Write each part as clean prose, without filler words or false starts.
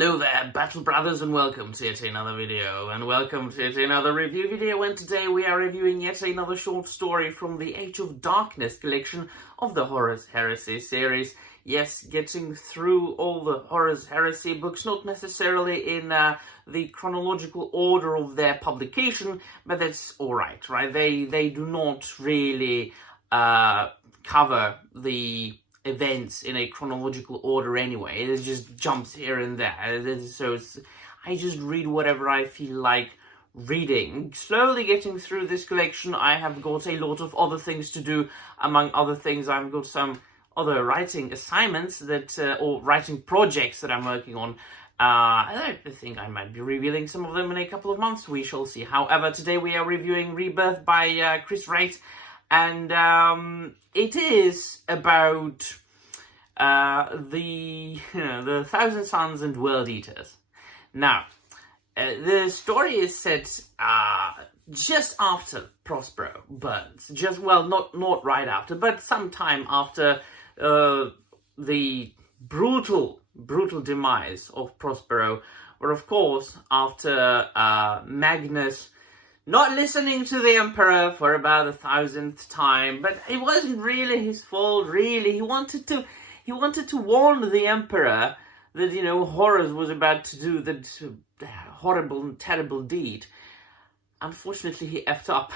Hello there, Battle Brothers, and welcome to yet another video, and welcome to yet another review video, and today we are reviewing yet another short story from the Age of Darkness collection of the Horus Heresy series. Yes, getting through all the Horus Heresy books, not necessarily in the chronological order of their publication, but that's alright, right? They do not really cover the events in a chronological order anyway. It just jumps here and there. So I just read whatever I feel like reading. Slowly getting through this collection. I have got a lot of other things to do. Among other things, I've got some other writing assignments that or writing projects that I'm working on. I think I might be revealing some of them in a couple of months. We shall see. However, today we are reviewing Rebirth by Chris Wright. And it is about the Thousand Suns and World Eaters. Now, the story is set just after Prospero burns. Not right after, but sometime after the brutal demise of Prospero, or of course after Magnus not listening to the Emperor for about the 1000th time, but it wasn't really his fault, really. He wanted to warn the Emperor that, Horus was about to do that horrible and terrible deed. Unfortunately, he effed up.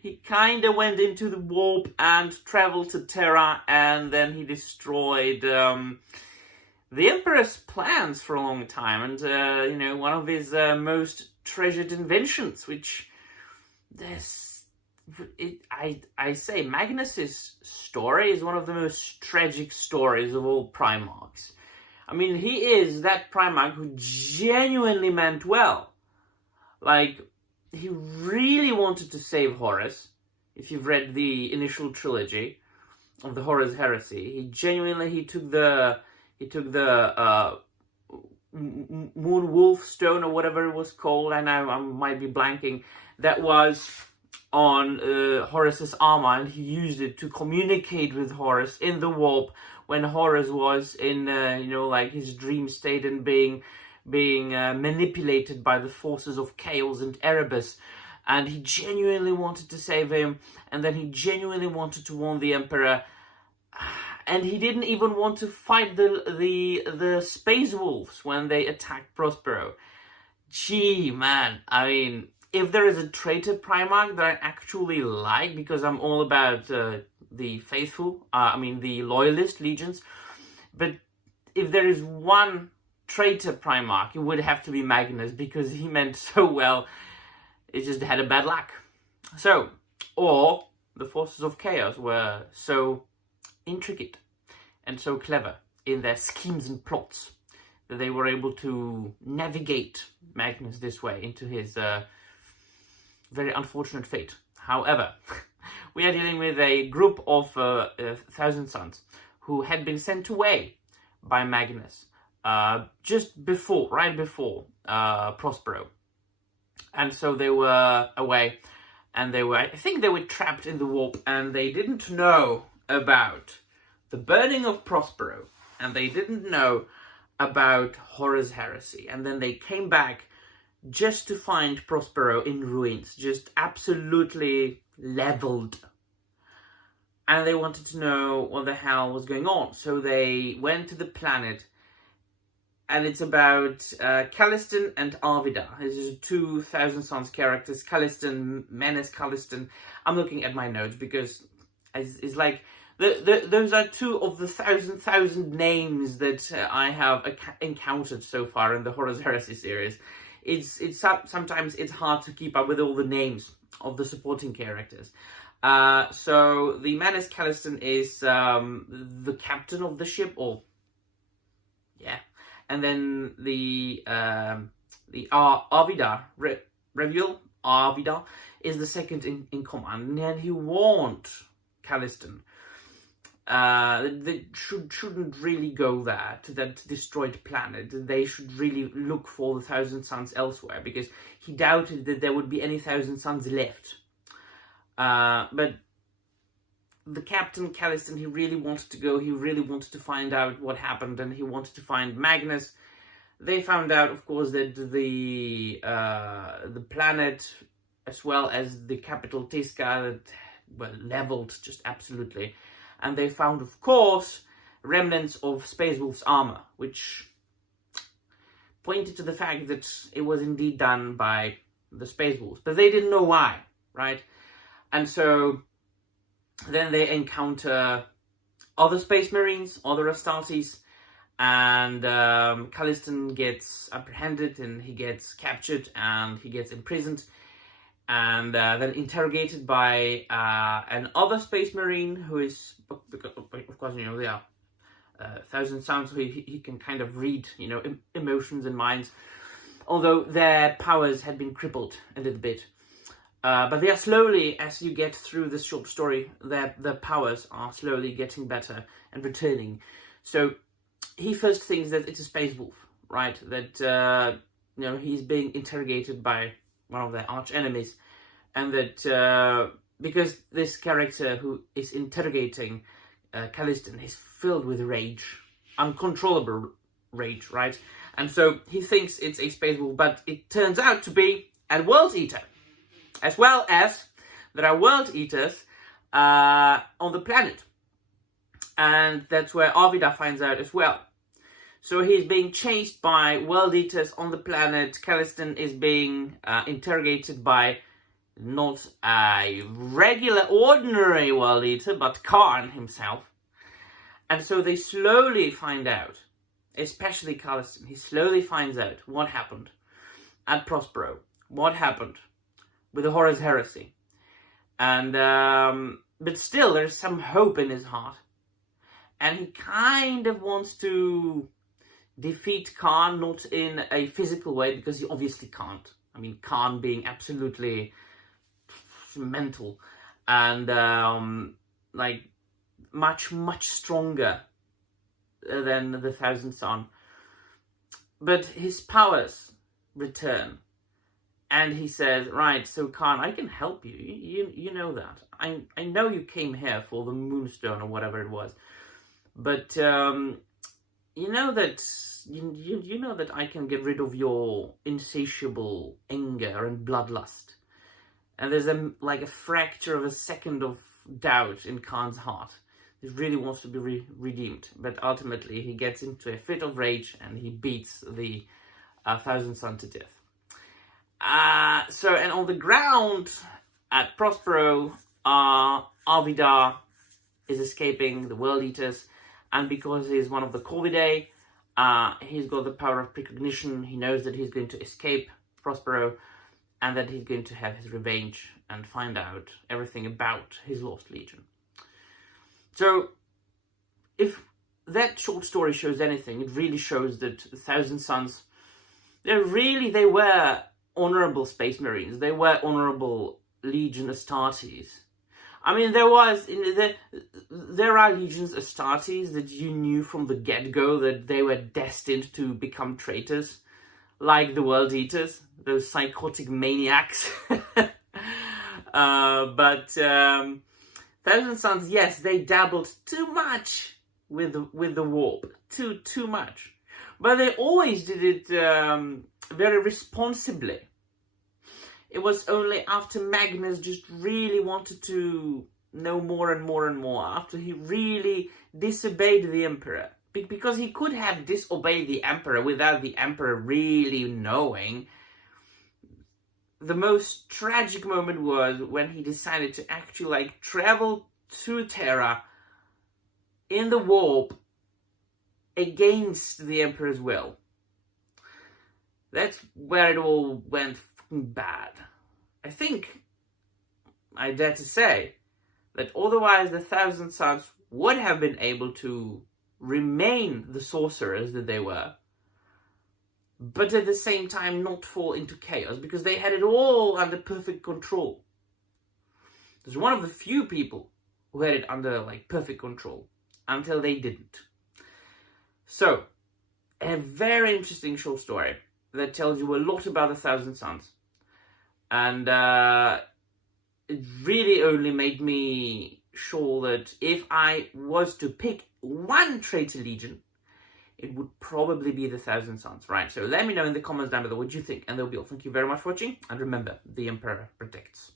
He kinda went into the warp and traveled to Terra, and then he destroyed the Emperor's plans for a long time, and one of his most treasured inventions, which I say Magnus's story is one of the most tragic stories of all Primarchs. I mean, he is that Primarch who genuinely meant well. Like, he really wanted to save Horus. If you've read the initial trilogy of the Horus Heresy, he took the Moon Wolf Stone, or whatever it was called, and I might be blanking, that was on Horus's armor, and he used it to communicate with Horus in the warp when Horus was in his dream state and being manipulated by the forces of Chaos and Erebus. And he genuinely wanted to save him, and then he genuinely wanted to warn the Emperor. And he didn't even want to fight the Space Wolves when they attacked Prospero. Gee, man. I mean, if there is a traitor Primarch that I actually like, because I'm all about the faithful, the loyalist legions, but if there is one traitor Primarch, it would have to be Magnus, because he meant so well. It just had a bad luck. So, or the forces of Chaos were so intricate and so clever in their schemes and plots that they were able to navigate Magnus this way into his very unfortunate fate. However, we are dealing with a group of Thousand Suns who had been sent away by Magnus right before Prospero. And so they were away, and I think they were trapped in the warp, and they didn't know about the burning of Prospero, and they didn't know about Horus Heresy. And then they came back just to find Prospero in ruins, just absolutely leveled. And they wanted to know what the hell was going on. So they went to the planet, and it's about Calliston and Arvida. These are two Thousand Suns characters, Calliston, Menace Calliston. I'm looking at my notes because it's like those are two of the thousand names that I have encountered so far in the Horus Heresy series. It's sometimes it's hard to keep up with all the names of the supporting characters. So the Menace Calliston is the captain of the ship, and then the Arvida, Arvida is the second in command, and he warned Calliston they shouldn't really go there to that destroyed planet. They should really look for the Thousand Suns elsewhere, because he doubted that there would be any Thousand Suns left. But the Captain Calliston, he really wanted to go. He really wanted to find out what happened, and he wanted to find Magnus. they found out, of course, that the planet, as well as the capital Tisca, that were leveled just absolutely. And they found, of course, remnants of Space Wolf's armor, which pointed to the fact that it was indeed done by the Space Wolves. But they didn't know why, right? And so then they encounter other Space Marines, other Astartes, and Calliston gets apprehended, and he gets captured, and he gets imprisoned, and then interrogated by another Space Marine who is, of course, you know, they are Thousand Suns, so he can kind of read, you know, emotions and minds, although their powers had been crippled a little bit. But they are slowly, as you get through this short story, their powers are slowly getting better and returning. So he first thinks that it's a Space Wolf, right? That, you know, he's being interrogated by one of their arch enemies. And that, because this character who is interrogating Calliston is filled with rage, uncontrollable rage, right? And so he thinks it's a Space Wolf, but it turns out to be a World Eater. As well as there are World Eaters on the planet. And that's where Arvida finds out as well. So he's being chased by World Eaters on the planet. Calliston is being interrogated by not a regular, ordinary World Eater, but Kharn himself. And so they slowly find out, especially Calliston, he slowly finds out what happened at Prospero, what happened with the Horus Heresy. And, but still, there's some hope in his heart. And he kind of wants to defeat Kharn, not in a physical way, because he obviously can't. I mean, Kharn being absolutely mental and, like, much stronger than the Thousand Sun. But his powers return. And he says, right, so Kharn, I can help you. You know that. I know you came here for the Moonstone or whatever it was. But you know that you know that I can get rid of your insatiable anger and bloodlust. And there's like a fracture of a second of doubt in Kharn's heart. He really wants to be redeemed. But ultimately he gets into a fit of rage and he beats the Thousand Sun to death. And on the ground at Prospero, Arvida is escaping the World Eaters, and because he's one of the Corvidae, he's got the power of precognition. He knows that he's going to escape Prospero, and that he's going to have his revenge and find out everything about his lost legion. So, if that short story shows anything, it really shows that the Thousand Suns, they were honorable Space Marines. They were honorable Legion Astartes. I mean, there are Legions Astartes that you knew from the get-go that they were destined to become traitors, like the World Eaters, those psychotic maniacs. But Thousand Suns, yes, they dabbled too much with the warp, too much, but they always did it very responsibly. It was only after Magnus just really wanted to know more and more and more, after he really disobeyed the Emperor, because he could have disobeyed the Emperor without the Emperor really knowing. The most tragic moment was when he decided to actually travel to Terra in the warp against the Emperor's will. That's where it all went bad. I think, I dare to say, that otherwise the Thousand Suns would have been able to remain the sorcerers that they were, but at the same time not fall into chaos, because they had it all under perfect control. There's one of the few people who had it under perfect control, until they didn't. So, a very interesting short story that tells you a lot about the Thousand Suns. And it really only made me sure that if I was to pick one traitor legion, it would probably be the Thousand Sons, right? So let me know in the comments down below what you think, and that'll be all. Thank you very much for watching, and remember, the Emperor protects.